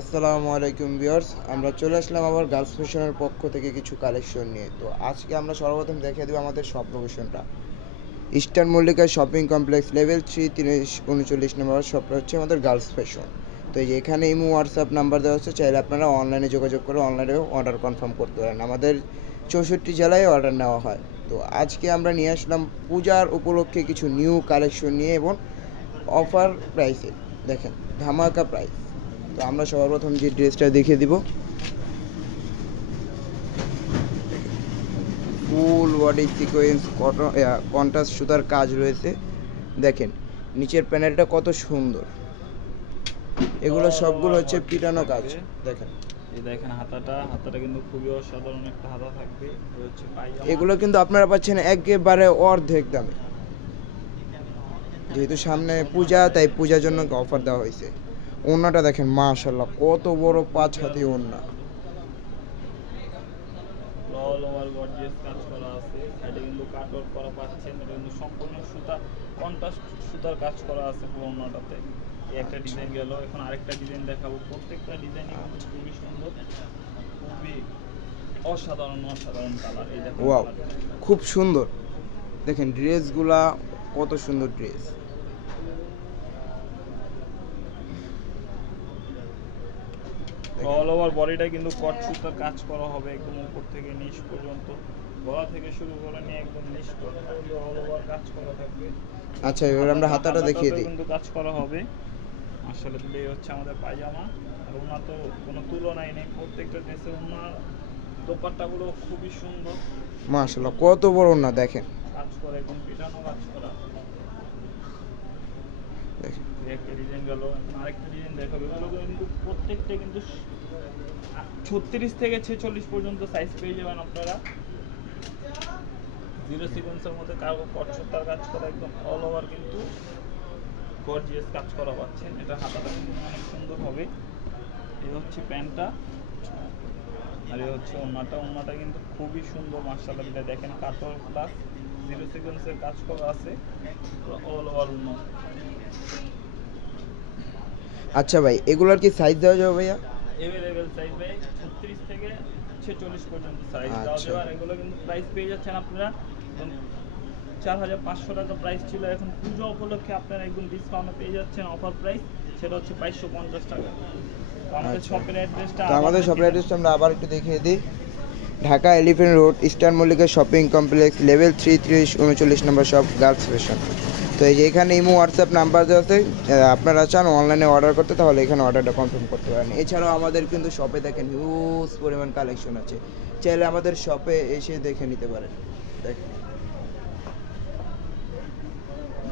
আসসালামু আলাইকুম ভিউয়ার্স, আমরা চলে আসলাম আবার গার্লস ফ্যাশনের পক্ষ থেকে কিছু কালেকশন নিয়ে। তো আজকে আমরা সর্বপ্রথম দেখিয়ে দেবো আমাদের শপ লোকেশনটা eastern Mallika shopping complex level 3 39 নম্বর শপটা হচ্ছে আমাদের গার্লস ফ্যাশন। তো এই যে এখানে ইমো হোয়াটসঅ্যাপ নাম্বার দেওয়া হচ্ছে, চাইলে আপনারা অনলাইনে যোগাযোগ করে অনলাইনেও অর্ডার কনফার্ম করতে পারেন। আমাদের 64 জেলায় অর্ডার নেওয়া হয়। তো আজকে আমরা নিয়ে আসলাম পূজার উপলক্ষে কিছু নিউ কালেকশন নিয়ে এবং অফার প্রাইসে, দেখেন ধামাকা প্রাইস। তো আমরা সর্বপ্রথম যে ড্রেসটা দেখিয়ে দিব, full body sequence cotton contrast সুতার কাজ রয়েছে। দেখেন নিচের প্যানেলটা কত সুন্দর, এগুলো সবগুলো হচ্ছে পিটানো কাজ। দেখেন এই দেখেন হাতাটা কিন্তু খুবই অসাধারণ একটা হাতা থাকবে। হচ্ছে পায়জামা, এগুলো কিন্তু আপনারা পাচ্ছেন একেবারে অর্ধেক দামে, যেহেতু সামনে পূজা তাই পূজার জন্য অফার দেওয়া হয়েছে। ওড়নাটা দেখেন মাশাআল্লাহ কত বড় 5 হাতি ওড়না, অল ওভার গর্জিয়াস কাজ করা আছে। সাইডে কিন্তু কাট ওয়ার্ক করা পাচ্ছেন, এটা কিন্তু সম্পূর্ণ সুতা কন্ট্রাস্ট সুতার কাজ করা আছে পুরোনোটাতে। এই একটা ডিজাইন গেল, এখন আরেকটা ডিজাইন দেখাবো। প্রত্যেকটা ডিজাইনই কিন্তু খুবই সুন্দর, খুবই অসাধারণ কালার। এই দেখেন ওয়াও খুব সুন্দর। দেখেন ড্রেসগুলা কত সুন্দর ড্রেস। অল ওভার বডিটা কিন্তু কট সুতার কাজ করা হবে, একদম উপর থেকে নিচ পর্যন্ত, গলা থেকে শুরু করে নিয়ে একদম নিচ পর্যন্ত অল ওভার কাজ করা থাকবে। আচ্ছা এবার আমরা হাতাটা দেখিয়ে দিই। কিন্তু কাজ করা হবে। আসলে এই হচ্ছে আমাদের পায়জামা। আর ওনা তো কোনো তুলনাই নেই, প্রত্যেকটা ড্রেসে ওনার দোপাট্টাগুলো খুবই সুন্দর, মাশাআল্লাহ কত বড় ওড়না দেখেন। কাজ করে একদম পিটানো কাজ করা। দেখেন একটা ডিজাইন গেল, এখন আরেকটা ডিজাইন দেখাবো। এগুলো কিন্তু প্রত্যেকটা কিন্তু 36 থেকে 46 পর্যন্ত সাইজ পেয়ে যাবেন আপনারা। জিরো সিকোয়েন্সের মধ্যে কার্গো কট সুতার কাজ করা, একদম অল ওভার কিন্তু গর্জিয়াস কাজ করা পাচ্ছেন। এটা হাতাটা কিন্তু অনেক সুন্দর হবে। এই হচ্ছে প্যান্টটা, আর এই হচ্ছে ওড়নাটা কিন্তু খুবই সুন্দর মাশাআল্লাহ। এটা দেখেন কাটওয়ার্ক প্লাস জিরো সিকোয়েন্সের কাজ করা আছে, অল ওভার ওড়না। আচ্ছা ভাই এগুলোর কি সাইজ দেওয়া যাবে ভাইয়া? अवेलेबल সাইজ ভাই 36 থেকে 46 পর্যন্ত সাইজ দেওয়া আচ্ছা। যাবে। আর এগুলো কিন্তু প্রাইস পেয়ে যাচ্ছেন আপনারা 4500 টাকা প্রাইস ছিল, এখন পূজা উপলক্ষে আপনারা একদম ডিসকাউন্টে পেয়ে যাচ্ছেন অফার প্রাইস, সেটা হচ্ছে 2250 টাকা। তো আমাদের আচ্ছা। শপের অ্যাড্রেসটা তো আমাদের শপের অ্যাড্রেসটা আমরা আবার একটু দেখিয়ে দিই। Dhaka elephant road eastern Mallika shopping complex level 3 39 নম্বর শপ গার্লস ফ্যাশন। তো এই যে এখানে ইমো হোয়াটসঅ্যাপ নাম্বার দেওয়া আছে, আপনারা চান অনলাইনে অর্ডার করতে তাহলে এখানে অর্ডারটা কনফার্ম করতে পারেন। এছাড়াও আমাদের কিন্তু শপে দেখেন হিউজ পরিমাণ কালেকশন আছে, চাইলে আমাদের শপে এসে দেখে নিতে পারেন। দেখেন